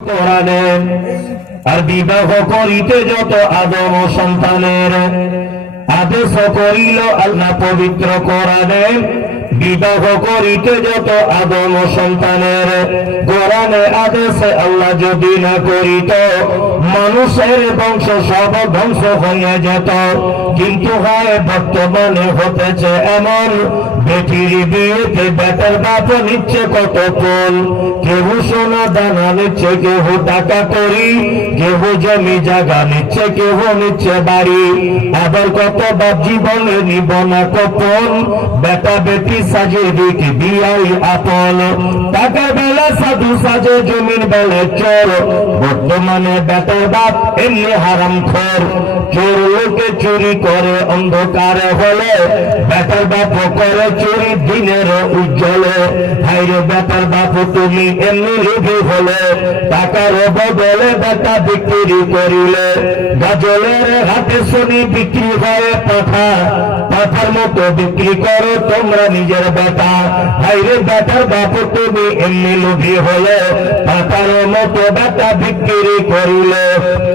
কোরআনে আর বিবাহ করিতে যত আদম সন্তানের আদেশ করিল আল্লাহ পবিত্র কোরআনে। বিবাহ করিতে যত আদম সন্তানের কোরআনে আদেশে আল্লাহ যদি না করিত মানুষের বংশ সব ধ্বংস হয়ে যেত। কিন্তু হয় বর্তমানে হতেছে এমন, বেটির বিয়েতে বেটার বাপ নিচ্ছে কত ফুল, কেউ সোনা দানা নিচ্ছে, কেউ টাকা করি, কেউ জমি জায়গা নিচ্ছে, কেউ নিচ্ছে বাড়ি। আবার কত বাপ জীবনে নিব না কপন, বেটা বেটি সাজে দিক দিয়াই আপন। টাকা বেলা সাধু সাজে, জমির বেলে চোর, বর্তমানে বেটার বাপ এমনি হারাম খোর। চোর লোকে চুরি করে অন্ধকারে হলে, বেটার বাপ করে চুরি দিনের উজ্জ্বলে। হাইরে বেটার বাপ তুমি এমনি লোভী হলে, টাকার বদলে বেটা বিক্রি করিলে। গাজলের হাতে শুনি বিক্রি হয় পাঠা, পাঠার মতো বিক্রি করো তোমরা নিজের বেটা। হাইরে বেটার বাপ তুমি এমনি লোভী হলে, পাঠার মতো বেটা বিক্রি করিলে।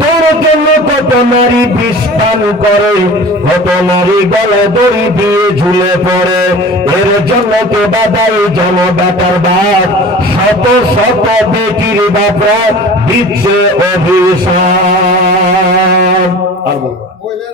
তোর জন্য কত নারী বিষ পান করে, কত নারী গলা দড়ি দিয়ে ঝুলে পড়ে। এর জন্য কে বাদাই জন বেটার বাপ, শত শত বেটির বাপরা দিচ্ছে অভিশাপ।